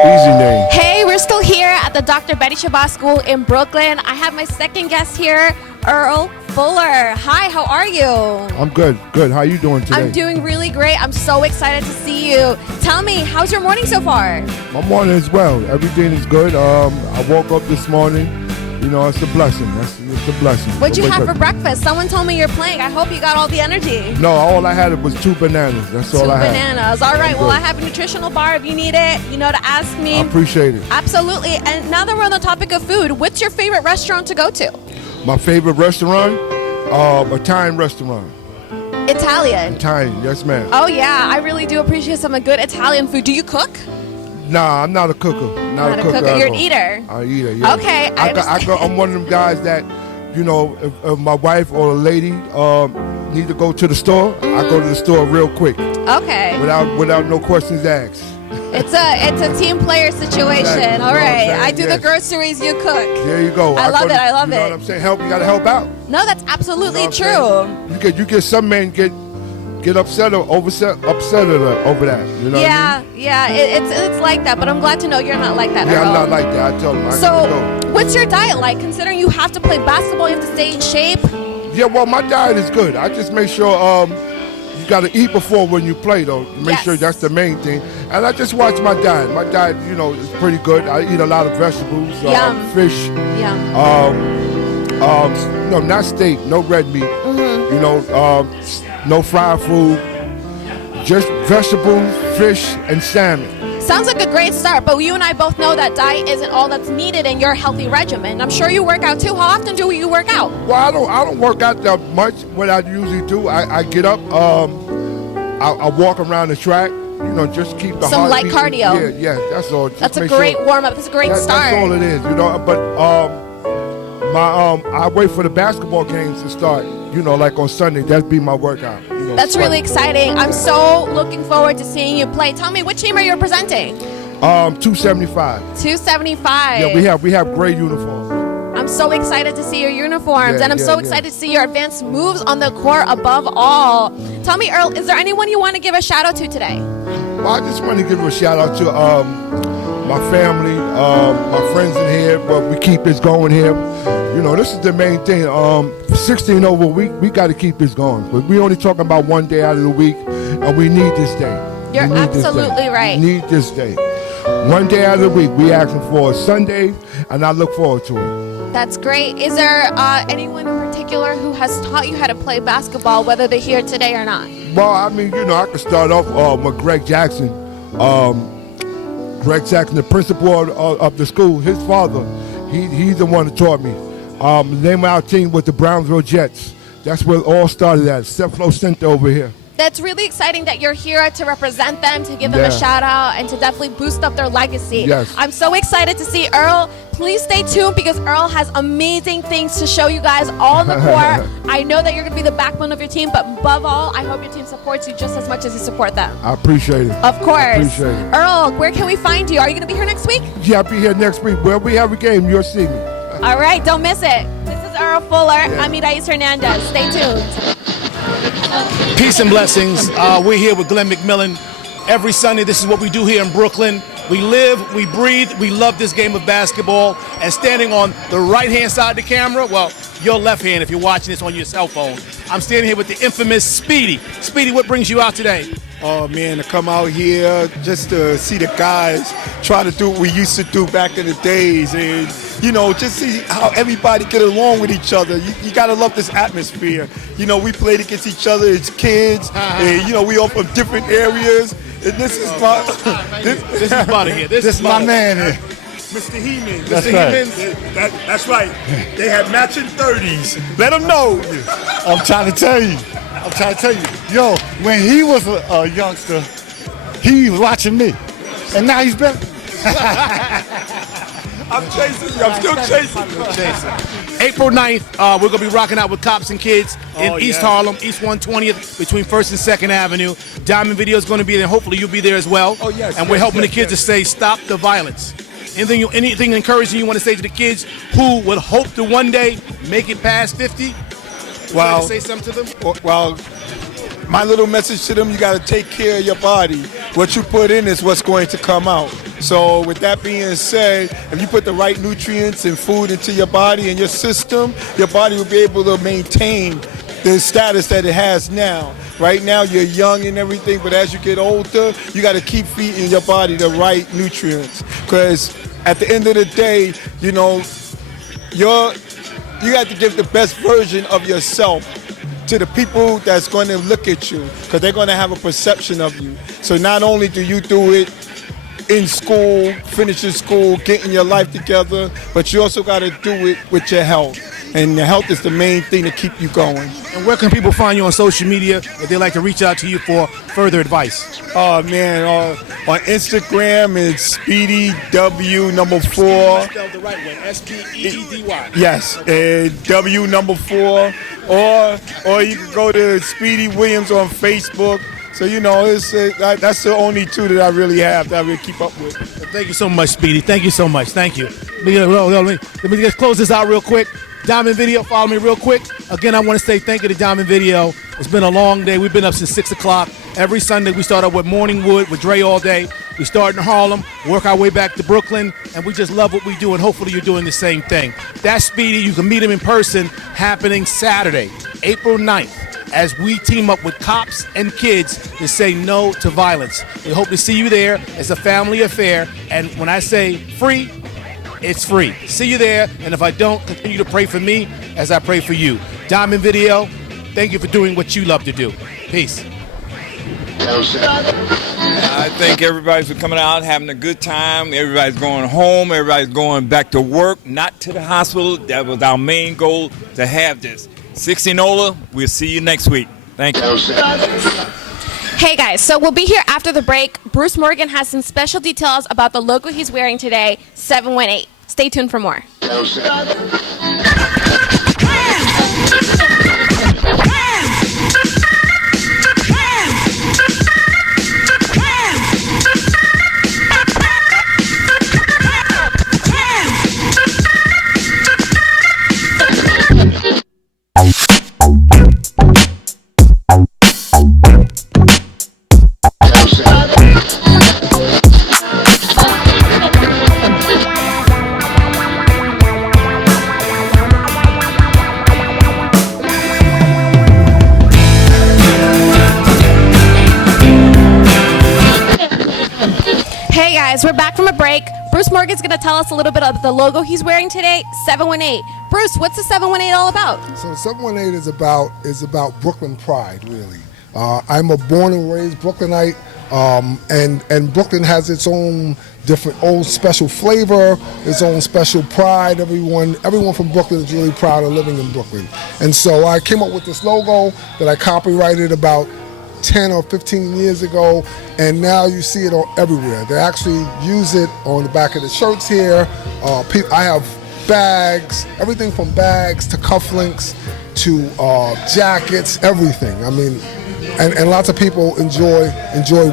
Easy name. Hey, we're still here at the Dr. Betty Shabazz School in Brooklyn. I have my second guest here, Earl Fuller. Hi, how are you? I'm good. Good. How you doing today? I'm doing really great. I'm so excited to see you. Tell me, how's your morning so far? My morning is well. Everything is good. I woke up this morning. You know, it's a blessing. It's a blessing. What'd you have for breakfast? Someone told me you're playing. I hope you got all the energy. No, all I had was 2 bananas. That's all I had. 2 bananas. All right. Well, I have a nutritional bar if you need it. You know to ask me. I appreciate it. Absolutely. And now that we're on the topic of food, what's your favorite restaurant to go to? My favorite restaurant? Italian restaurant. Italian? Italian, yes ma'am. Oh, yeah. I really do appreciate some good Italian food. Do you cook? Nah, I'm not a cooker. Not a cooker. You're an eater. I eat it, yeah. Okay, I'm one of them guys that, you know, if my wife or a lady need to go to the store, I go to the store real quick. Okay. Without no questions asked. It's a team player situation. Exactly. All right. I do the groceries, you cook. There you go. I love it. You know what I'm saying? Help. You gotta help out. No, that's absolutely true. You get some men get upset over that. You know what I mean? Yeah. It's like that, but I'm glad to know you're not like that. Yeah, at all. I'm not like that. I tell them. So, what's your diet like? Considering you have to play basketball, you have to stay in shape. Yeah, well, my diet is good. I just make sure you got to eat before when you play, though. Make sure that's the main thing. And I just watch my diet. My diet, you know, is pretty good. I eat a lot of vegetables, fish. No, not steak, no red meat. Mm-hmm. You know, no fried food, just vegetables, fish, and salmon. Sounds like a great start, but you and I both know that diet isn't all that's needed in your healthy regimen. I'm sure you work out too. How often do you work out? Well, I don't work out that much. What I usually do, I get up, I walk around the track. You know, just keep the some heart light beating. cardio. Yeah, that's all. Just that's a great warm-up. That's a great start. That's all it is, you know. But I wait for the basketball games to start. You know, like on Sunday, that'd be my workout. You know, that's really exciting. I'm so looking forward to seeing you play. Tell me, which team are you representing? 275. 275. Yeah, we have gray uniforms. I'm so excited to see your uniforms, and I'm so excited to see your advanced moves on the court above all. Tell me, Earl, is there anyone you want to give a shout out to today? Well, I just want to give a shout out to my family, my friends in here. But we keep this going here. You know, this is the main thing. 16 over a week, we got to keep this going. But we only talking about one day out of the week, and we need this day. You're absolutely right. We need this day. One day out of the week, we asking for a Sunday, and I look forward to it. That's great. Is there anyone in particular who has taught you how to play basketball, whether they're here today or not? Well, I mean, you know, I could start off with Greg Jackson. Greg Jackson, the principal of the school, his father, he's the one that taught me. The name of our team was the Brownsville Jets. That's where it all started at, Ceplo Center over here. That's really exciting that you're here to represent them, to give them a shout out, and to definitely boost up their legacy. Yes. I'm so excited to see Earl. Please stay tuned because Earl has amazing things to show you guys on the court. I know that you're going to be the backbone of your team, but above all, I hope your team supports you just as much as you support them. I appreciate it. Of course. I appreciate it. Earl, where can we find you? Are you going to be here next week? Yeah, I'll be here next week. Where we have a game, you'll see me. All right, don't miss it. This is Earl Fuller. I'm Irais Hernandez. Stay tuned. Peace and blessings. We're here with Glenn McMillian. Every Sunday, this is what we do here in Brooklyn. We live, we breathe, we love this game of basketball. And standing on the right-hand side of the camera, well, your left hand if you're watching this on your cell phone, I'm standing here with the infamous Speedy. Speedy, what brings you out today? Oh, man, to come out here just to see the guys try to do what we used to do back in the days and, you know, just see how everybody get along with each other. You got to love this atmosphere. You know, we played against each other as kids, and, you know, we all from different areas. And this is my... this is Butter here. This is my man here. Mr. Heeman. That's Mr. right. That's right. They had matching 30s. Let them know. I'm trying to tell you. Yo, when he was a youngster, he was watching me. And now he's better. I'm chasing you. I'm still chasing. April 9th, we're going to be rocking out with Cops and Kids in East Harlem, East 120th, between 1st and 2nd Avenue. Diamond Video is going to be there. Hopefully you'll be there as well. Oh, yes. And we're helping the kids to say, stop the violence. Anything encouraging you want to say to the kids who would hope to one day make it past 50? Well, say something to them? Well, my little message to them, you got to take care of your body. What you put in is what's going to come out. So with that being said, if you put the right nutrients and food into your body and your system, your body will be able to maintain the status that it has now. Right now you're young and everything, but as you get older, you got to keep feeding your body the right nutrients. Because at the end of the day, you know, you got to give the best version of yourself to the people that's going to look at you, because they're going to have a perception of you. So not only do you do it in school, finishing school, getting your life together, but you also got to do it with your health. And your health is the main thing to keep you going. And where can people find you on social media if they'd like to reach out to you for further advice? Oh man, on Instagram it's Speedy W number 4. Spelled the right way, SPEEDY. Yes, W number 4. Or you can go to Speedy Williams on Facebook. So you know, that's the only two that I really have that I really keep up with. Thank you so much, Speedy. Thank you so much. Thank you. Let me just close this out real quick. Diamond Video, follow me real quick. Again, I want to say thank you to Diamond Video. It's been a long day. We've been up since 6 o'clock. Every Sunday we start up with Morning Wood with Dre all day. We start in Harlem, work our way back to Brooklyn, and we just love what we do, and hopefully you're doing the same thing. That's Speedy. You can meet him in person, happening Saturday, April 9th, as we team up with cops and kids to say no to violence. We hope to see you there. It's a family affair, and when I say free, it's free. See you there, and if I don't, continue to pray for me as I pray for you. Diamond Video, thank you for doing what you love to do. Peace. I thank everybody for coming out, having a good time. Everybody's going home. Everybody's going back to work, not to the hospital. That was our main goal, to have this. 16-Ola, we'll see you next week. Thank you. Hey guys, so we'll be here after the break. Bruce Morgan has some special details about the logo he's wearing today, 718. Stay tuned for more. Hey guys, we're back from a break. Bruce Morgan's going to tell us a little bit about the logo he's wearing today, 718. Bruce, what's the 718 all about? So 718 is about Brooklyn pride, really. I'm a born and raised Brooklynite, and Brooklyn has its own own special flavor, its own special pride. Everyone from Brooklyn is really proud of living in Brooklyn. And so I came up with this logo that I copyrighted about 10 or 15 years ago, and now you see it everywhere. They actually use it on the back of the shirts here. I have bags, everything from bags to cufflinks to jackets, everything. I mean, and lots of people enjoy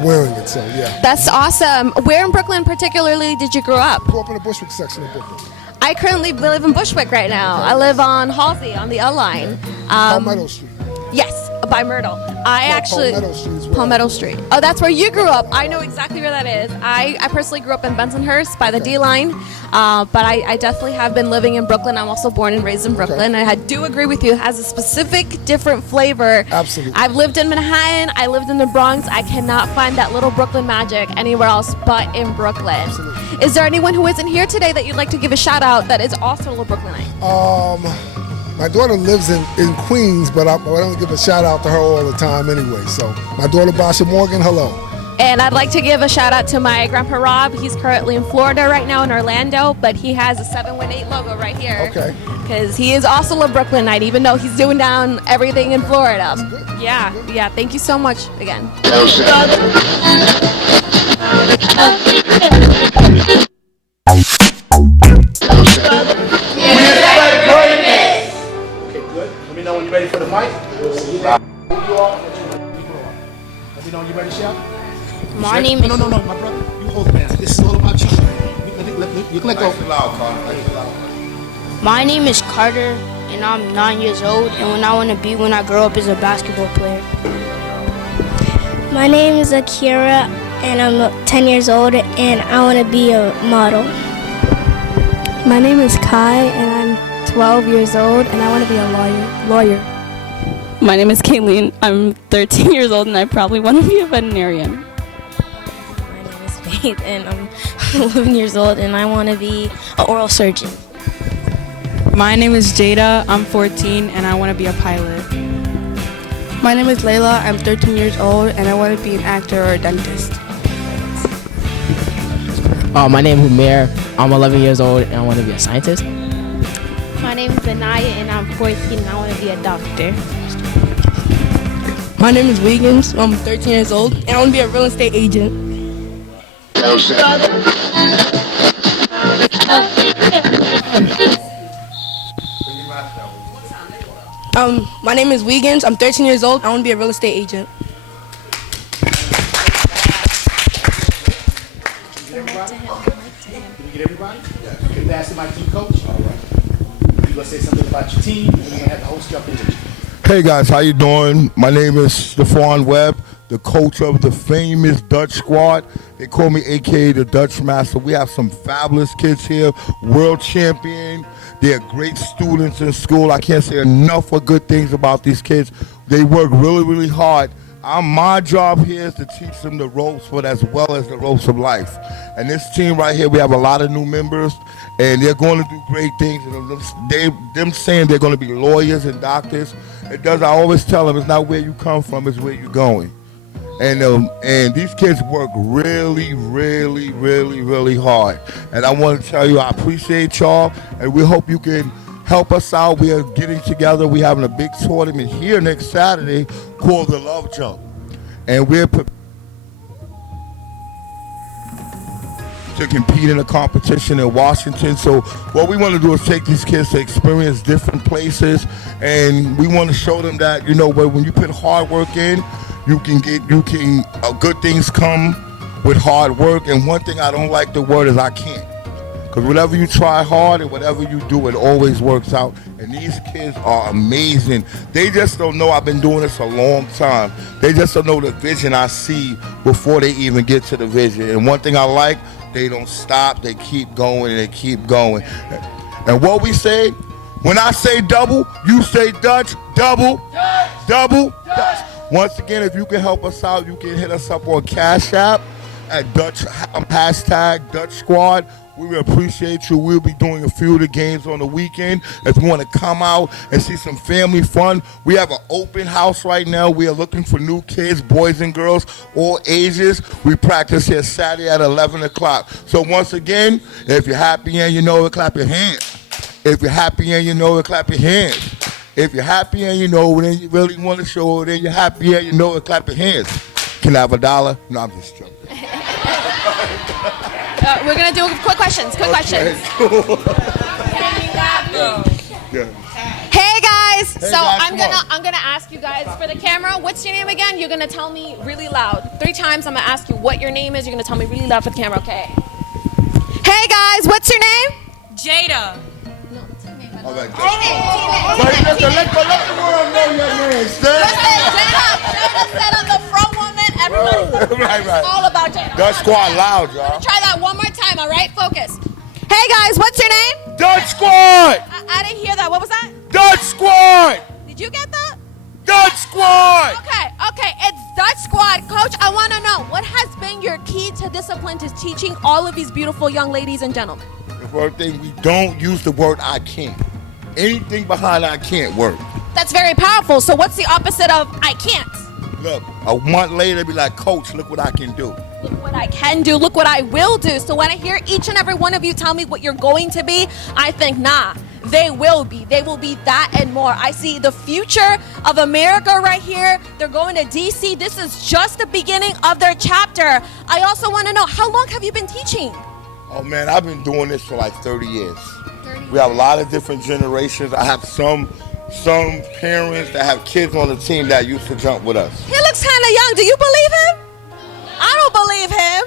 wearing it. So yeah. That's awesome. Where in Brooklyn particularly did you grow up? Grew up in the Bushwick section of Brooklyn. I currently live in Bushwick right now. I live on Halsey on the L line. Palmetto Street. Yes, by Myrtle. Palmetto Street as well. Palmetto Street. Oh, that's where you grew up. I know exactly where that is. I personally grew up in Bensonhurst by the D line, but I definitely have been living in Brooklyn. I'm also born and raised in Brooklyn. I do agree with you. It has a specific, different flavor. Absolutely. I've lived in Manhattan. I lived in the Bronx. I cannot find that little Brooklyn magic anywhere else but in Brooklyn. Absolutely. Is there anyone who isn't here today that you'd like to give a shout out that is also a little Brooklynite? My daughter lives in Queens, but I don't give a shout out to her all the time anyway. So my daughter Basha Morgan, hello. And I'd like to give a shout out to my grandpa Rob. He's currently in Florida right now in Orlando, but he has a 718 logo right here. Okay. Because he is also a Brooklynite, even though he's doing down everything in Florida. Yeah. Thank you so much again. Let me know when you're ready for the mic. We'll see you there. Let me know when you're ready to shout. My name is... No, my brother. You hold the bands. This is all about you. You can let go. My name is Carter, and I'm 9 years old, and what I want to be when I grow up is a basketball player. My name is Akira. and I'm 10 years old, and I want to be a model. My name is Kai, and I'm 12 years old, and I want to be a lawyer. My name is Kayleen. I'm 13 years old, and I probably want to be a veterinarian. My name is Faith, and I'm 11 years old, and I want to be an oral surgeon. My name is Jada. I'm 14, and I want to be a pilot. My name is Layla. I'm 13 years old, and I want to be an actor or a dentist. My name is Amir. I'm 11 years old, and I want to be a scientist. My name is Anaya, and I'm 14, and I want to be a doctor. My name is Wiggins. I'm 13 years old, and I want to be a real estate agent. My name is Wiggins. I'm 13 years old. I want to be a real estate agent. Can we get everybody? Yeah. Get pass the mic to you, coach. All right. You're gonna say something about your team, and we're gonna have the host jump in with you. Hey guys, how you doing? My name is Stephon Webb, the coach of the famous Dutch squad. They call me AKA the Dutch Master. We have some fabulous kids here, world champion. They're great students in school. I can't say enough of good things about these kids. They work really, really hard. My job here is to teach them the ropes, but as well as the ropes of life. And this team right here, we have a lot of new members, and they're going to do great things. And them saying they're going to be lawyers and doctors, it does. I always tell them it's not where you come from, it's where you're going. And these kids work really, really, really, really hard. And I want to tell you, I appreciate y'all, and we hope you can help us out. We are getting together. We're having a big tournament here next Saturday called the Love Jump. And we're to compete in a competition in Washington. So what we want to do is take these kids to experience different places, and we want to show them that, you know, when you put hard work in, good things come with hard work. And one thing I don't like the word is I can't. Because whatever you try hard and whatever you do, it always works out. And these kids are amazing. They just don't know I've been doing this a long time. They just don't know the vision I see before they even get to the vision. And one thing I like, they don't stop. They keep going and they keep going. And what we say, when I say double, you say Dutch, double, double, Dutch. Once again, if you can help us out, you can hit us up on Cash App at Dutch, hashtag Dutch Squad. We will appreciate you. We'll be doing a few of the games on the weekend. If you want to come out and see some family fun, we have an open house right now. We are looking for new kids, boys and girls, all ages. We practice here Saturday at 11 o'clock. So once again, if you're happy and you know it, clap your hands. If you're happy and you know it, clap your hands. If you're happy and you know it and you really want to show it and you're happy and you know it, clap your hands. Can I have $1? No, I'm just joking. We're gonna do quick questions. Quick questions. Hey guys, Hey so guys, I'm gonna ask you guys for the camera. What's your name again? You're gonna tell me really loud 3 times. I'm gonna ask you what your name is. You're gonna tell me really loud for the camera. Okay. Hey guys, what's your name? Jada. All right, let the world know your name, sir. Jada said I'm the front woman. Everybody, Right. all about Jada. Dutch Squad loud, y'all. Try that one more time. All right, focus. Hey guys, what's your name? Dutch Squad! I didn't hear that. What was that? Dutch Squad! Did you get that? Dutch Squad! Okay, it's Dutch Squad. Coach, I want to know, what has been your key to discipline to teaching all of these beautiful young ladies and gentlemen? The first thing, we don't use the word I can't. Anything behind I can't work. That's very powerful. So what's the opposite of I can't? Look, a month later, be like, Coach, look what I can do. Look what I can do. Look what I will do. So when I hear each and every one of you tell me what you're going to be, I think, nah, they will be. They will be that and more. I see the future of America right here. They're going to D.C. This is just the beginning of their chapter. I also want to know, how long have you been teaching? Oh, man, I've been doing this for like 30 years. We have a lot of different generations. I have some parents that have kids on the team that used to jump with us. He looks kind of young. Do you believe him? I don't believe him.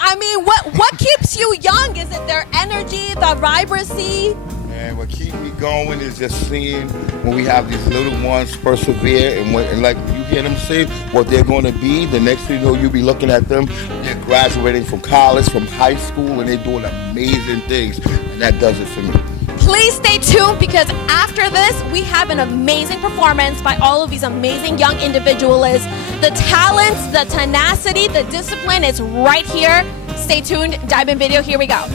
I mean, what keeps you young? Is it their energy, the vibrancy? And what keeps me going is just seeing when we have these little ones persevere and like you hear them say what they're going to be. The next thing you know, you'll be looking at them. They're graduating from college, from high school, and they're doing amazing things, and that does it for me. Please stay tuned because after this, we have an amazing performance by all of these amazing young individuals. The talents, the tenacity, the discipline is right here. Stay tuned. Diamond Video, here we go.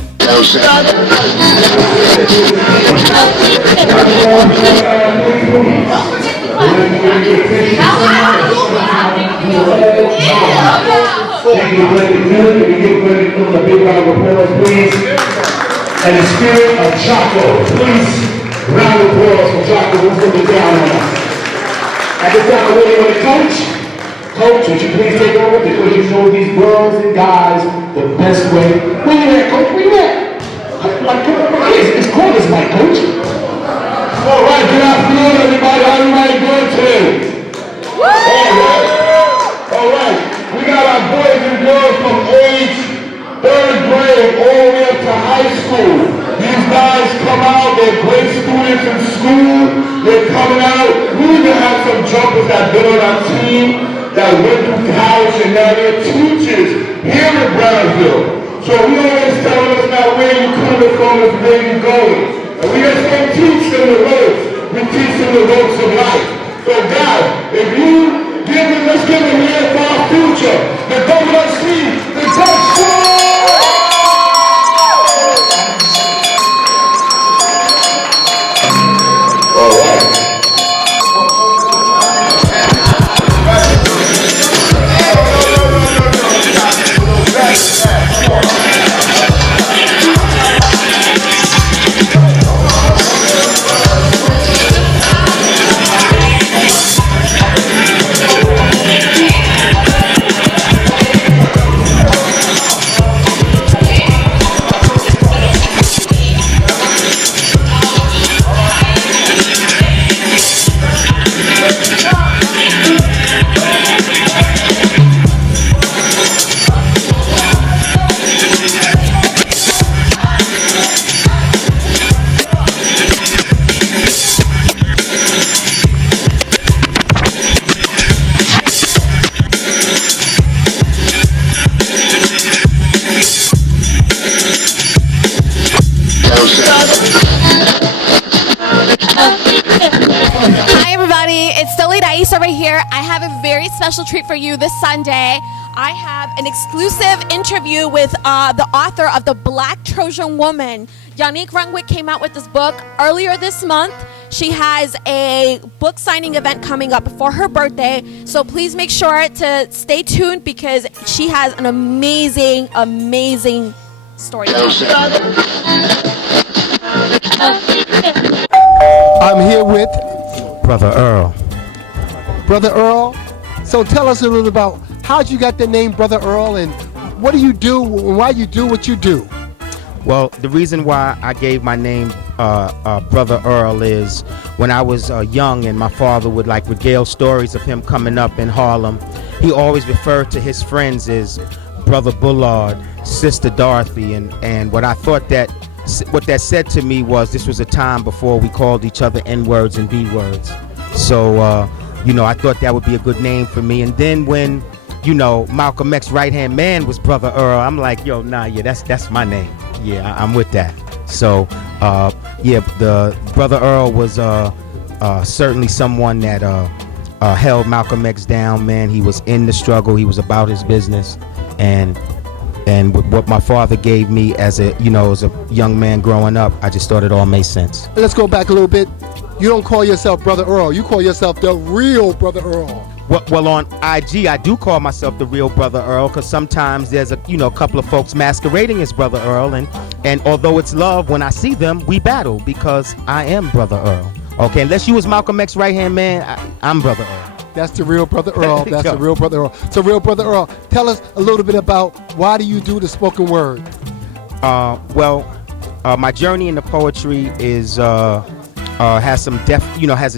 And the spirit of Chaco. Please, round of applause for Chaco, who's looking down on us. At this time, we're waiting on the coach. Coach, would you please take over because you know these girls and guys the best way. Where you at, coach? Where you at? Like, come on, it's cold as my coach. All right, good afternoon, everybody. How everybody doing today? All right. We got our boys and girls from age 3rd grade all the way up to high school. These guys come out, they're great students in school, they're coming out. We even have some jumpers that been on our team that went through college and now they're teachers here in Brownsville. So we always tell us now where you coming from is where you going. And we just don't teach them the ropes, we teach them the ropes of life. So guys, if you give them, let's give them here for our future. The WC, the touchdown! Hi everybody, it's Stoli Daisa right here. I have a very special treat for you this Sunday. I have an exclusive interview with the author of The Black Trojan Woman. Yannick Rungwick came out with this book earlier this month. She has a book signing event coming up for her birthday, so please make sure to stay tuned because she has an amazing, amazing story. I'm here with Brother Earl. Brother Earl, so tell us a little about how you got the name Brother Earl and what do you do and why you do what you do? Well, the reason why I gave my name Brother Earl is when I was young and my father would like regale stories of him coming up in Harlem, he always referred to his friends as Brother Bullard, Sister Dorothy, and what I thought that what that said to me was this was a time before we called each other N-words and B-words. So, you know, I thought that would be a good name for me. And then when, you know, Malcolm X's right-hand man was Brother Earl, I'm like, yo, nah, yeah, that's my name. Yeah, I'm with that. So, yeah, the Brother Earl was certainly someone that held Malcolm X down, man. He was in the struggle. He was about his business. And what my father gave me as a, you know, as a young man growing up, I just thought it all made sense. Let's go back a little bit. You don't call yourself Brother Earl. You call yourself the real Brother Earl. Well, on IG, I do call myself the real Brother Earl because sometimes there's a couple of folks masquerading as Brother Earl, and although it's love, when I see them, we battle because I am Brother Earl. Okay, unless you was Malcolm X's right-hand man, I'm Brother Earl. That's the real Brother Earl. That's the real Brother Earl. So, real Brother Earl, tell us a little bit about why do you do the spoken word? My journey into poetry is has a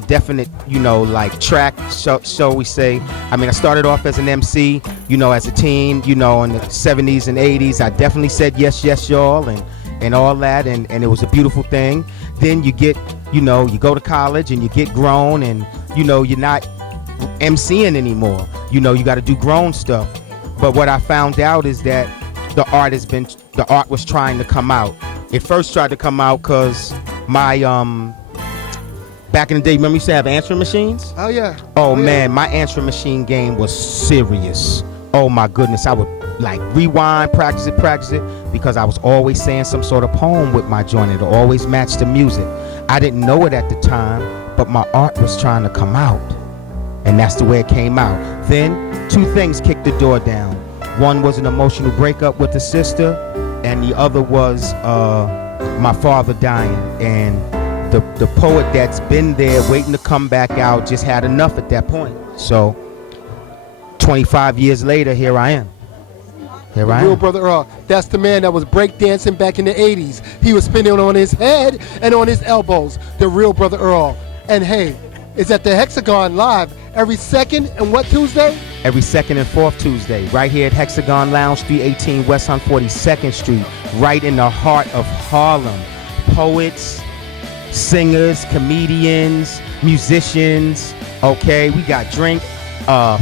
definite, like track, shall we say. I mean, I started off as an MC, as a teen, in the 70s and 80s. I definitely said yes, yes, y'all, and all that, and it was a beautiful thing. Then you get, you go to college and you get grown, and you're not MCing anymore. You got to do grown stuff. But what I found out is that the art was trying to come out. It first tried to come out because my back in the day, remember you used to have answering machines? Oh yeah. Oh man, my answering machine game was serious. Oh my goodness, I would like rewind, practice it, because I was always saying some sort of poem with my joint. It always matched the music. I didn't know it at the time, but my art was trying to come out, and that's the way it came out. Then 2 things kicked the door down. One was an emotional breakup with a sister, and the other was my father dying. And the poet that's been there waiting to come back out just had enough at that point. So 25 years later, here I am. Real Brother Earl. That's the man that was breakdancing back in the 80s. He was spinning on his head and on his elbows. The real Brother Earl. And hey, it's at the Hexagon Live every second and what Tuesday? Every second and fourth Tuesday, right here at Hexagon Lounge, 318 West 142nd Street, right in the heart of Harlem. Poets, singers, comedians, musicians, okay? We got drink,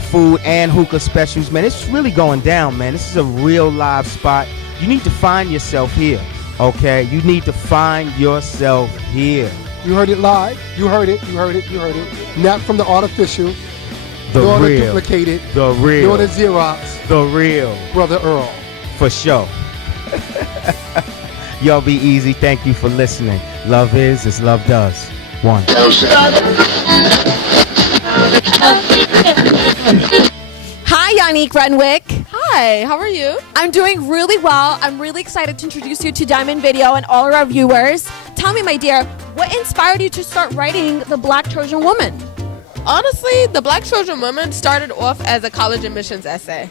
food, and hookah specials, man. It's really going down, man. This is a real live spot. You need to find yourself here, okay? You need to find yourself here. You heard it live. You heard it. Not from the artificial. The nor real. the duplicated. The real. Nor the Xerox. The real. Brother Earl. For sure. Y'all be easy. Thank you for listening. Love is as love does. One. Hi, Yannick Renwick. Hi, how are you? I'm doing really well. I'm really excited to introduce you to Diamond Video and all of our viewers. Tell me, my dear, what inspired you to start writing The Black Trojan Woman? Honestly, The Black Trojan Woman started off as a college admissions essay.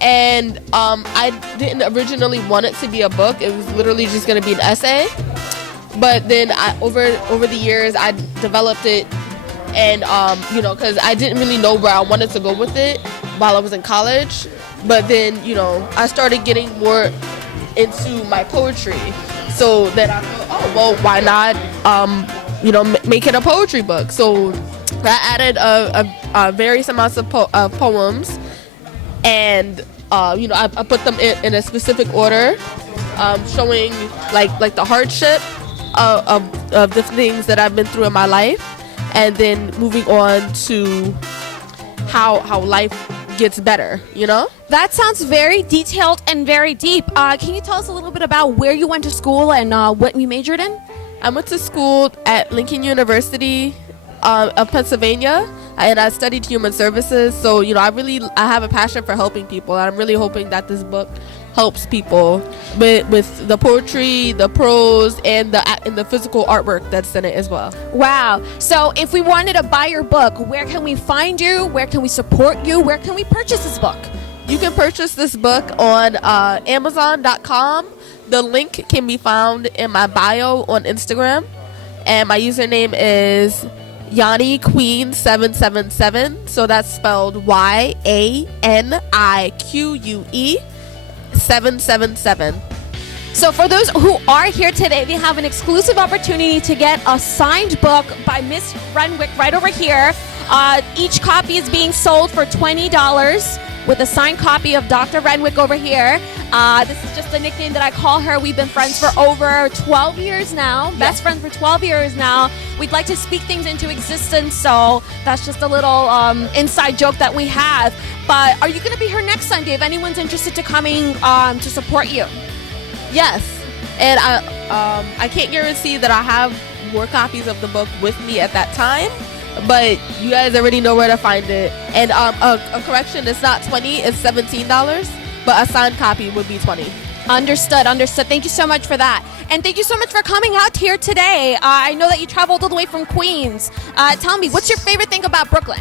And I didn't originally want it to be a book. It was literally just going to be an essay. But then over the years, I developed it. And, because I didn't really know where I wanted to go with it while I was in college. But then, I started getting more into my poetry. So then I thought, why not, make it a poetry book? So I added a various amounts of poems. And, I put them in a specific order, showing like the hardship of the things that I've been through in my life. And then moving on to how life gets better, That sounds very detailed and very deep. Can you tell us a little bit about where you went to school and what you majored in? I went to school at Lincoln University of Pennsylvania, and I studied human services. So, I have a passion for helping people. And I'm really hoping that this book helps people with the poetry, the prose, and the physical artwork that's in it as well. Wow. So if we wanted to buy your book, where can we find you? Where can we support you? Where can we purchase this book? You can purchase this book on Amazon.com. The link can be found in my bio on Instagram. And my username is Yanni Queen 777. So that's spelled YANIQUE 777. So for those who are here today, they have an exclusive opportunity to get a signed book by Miss Renwick right over here. Each copy is being sold for $20 with a signed copy of Dr. Renwick over here. This is just a nickname that I call her. We've been friends for over 12 years now. Best friends for 12 years now. We'd like to speak things into existence, so that's just a little inside joke that we have. But are you going to be here next Sunday if anyone's interested to coming to support you? Yes. And I can't guarantee that I have more copies of the book with me at that time, but you guys already know where to find it. And a correction, it's not $20, it's $17, but a signed copy would be $20. Understood. Thank you so much for that. And thank you so much for coming out here today. I know that you traveled all the way from Queens. Tell me, what's your favorite thing about Brooklyn?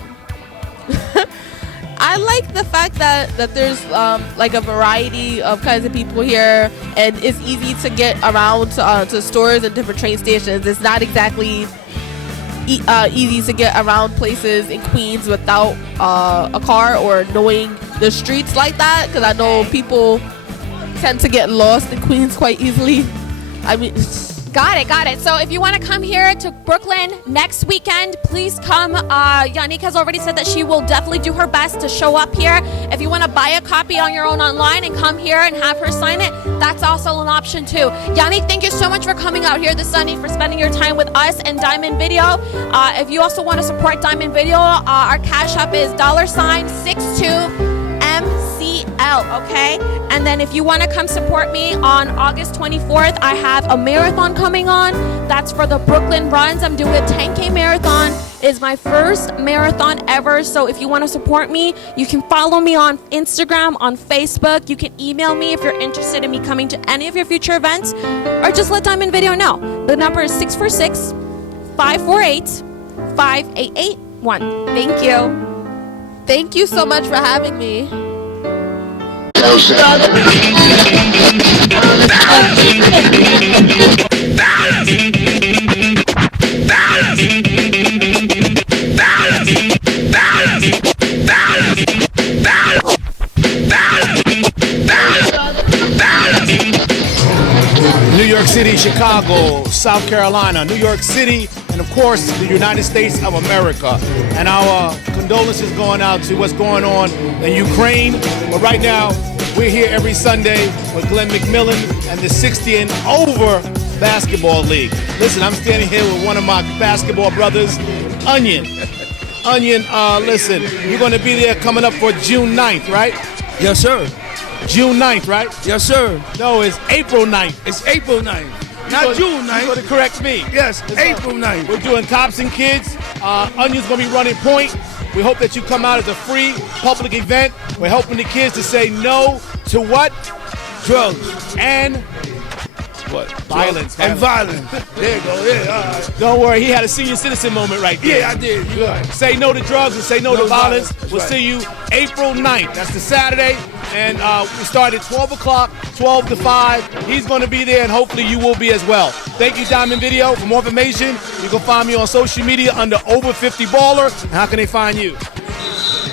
I like the fact that there's like a variety of kinds of people here, and it's easy to get around to stores and different train stations. It's not exactly easy to get around places in Queens without a car or knowing the streets like that, because I know people tend to get lost in Queens quite easily. I mean, Got it. So if you want to come here to Brooklyn next weekend, please come. Yannick has already said that she will definitely do her best to show up here. If you want to buy a copy on your own online and come here and have her sign it, that's also an option too. Yannick, thank you so much for coming out here this Sunday, for spending your time with us and Diamond Video. If you also want to support Diamond Video, our cash app is $62MCL, okay? And then if you want to come support me on August 24th, I have a marathon coming on. That's for the Brooklyn Runs. I'm doing a 10K marathon. It's my first marathon ever. So if you want to support me, you can follow me on Instagram, on Facebook. You can email me if you're interested in me coming to any of your future events, or just let Diamond Video know. The number is 646-548-5881. Thank you. Thank you so much for having me. New York City, Chicago, South Carolina, New York City, and of course the United States of America. And our condolences going out to what's going on in Ukraine. But right now, we're here every Sunday with Glenn McMillan and the 60 and over basketball league. Listen, I'm standing here with one of my basketball brothers, Onion. Onion, listen, you're going to be there coming up for June 9th, right? Yes, sir. June 9th, right? Yes, sir. No, it's April 9th. It's April 9th. Not June 9th. You're going to correct me. Yes, April 9th. We're doing Cops and Kids. Onion's going to be running point. We hope that you come out as a free public event. We're helping the kids to say no to what? Drugs. And what? Violence. And violence. There you go. Yeah, all right. Don't worry. He had a senior citizen moment right there. Yeah, I did. You're right. Say no to drugs and say no to violence. We'll right. see you April 9th. That's the Saturday. And we start at 12 o'clock, 12 to 5. He's going to be there, and hopefully you will be as well. Thank you, Diamond Video. For more information, you can find me on social media under Over 50 Baller. And how can they find you?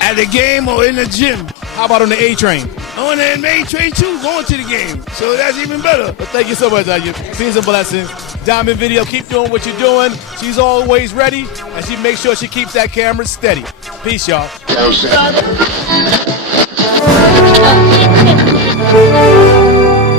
At the game or in the gym. How about on the A train? On the main train too, going to the game. So that's even better. But thank you so much, Anya. Peace and blessings. Diamond Video, keep doing what you're doing. She's always ready, and she makes sure she keeps that camera steady. Peace, y'all.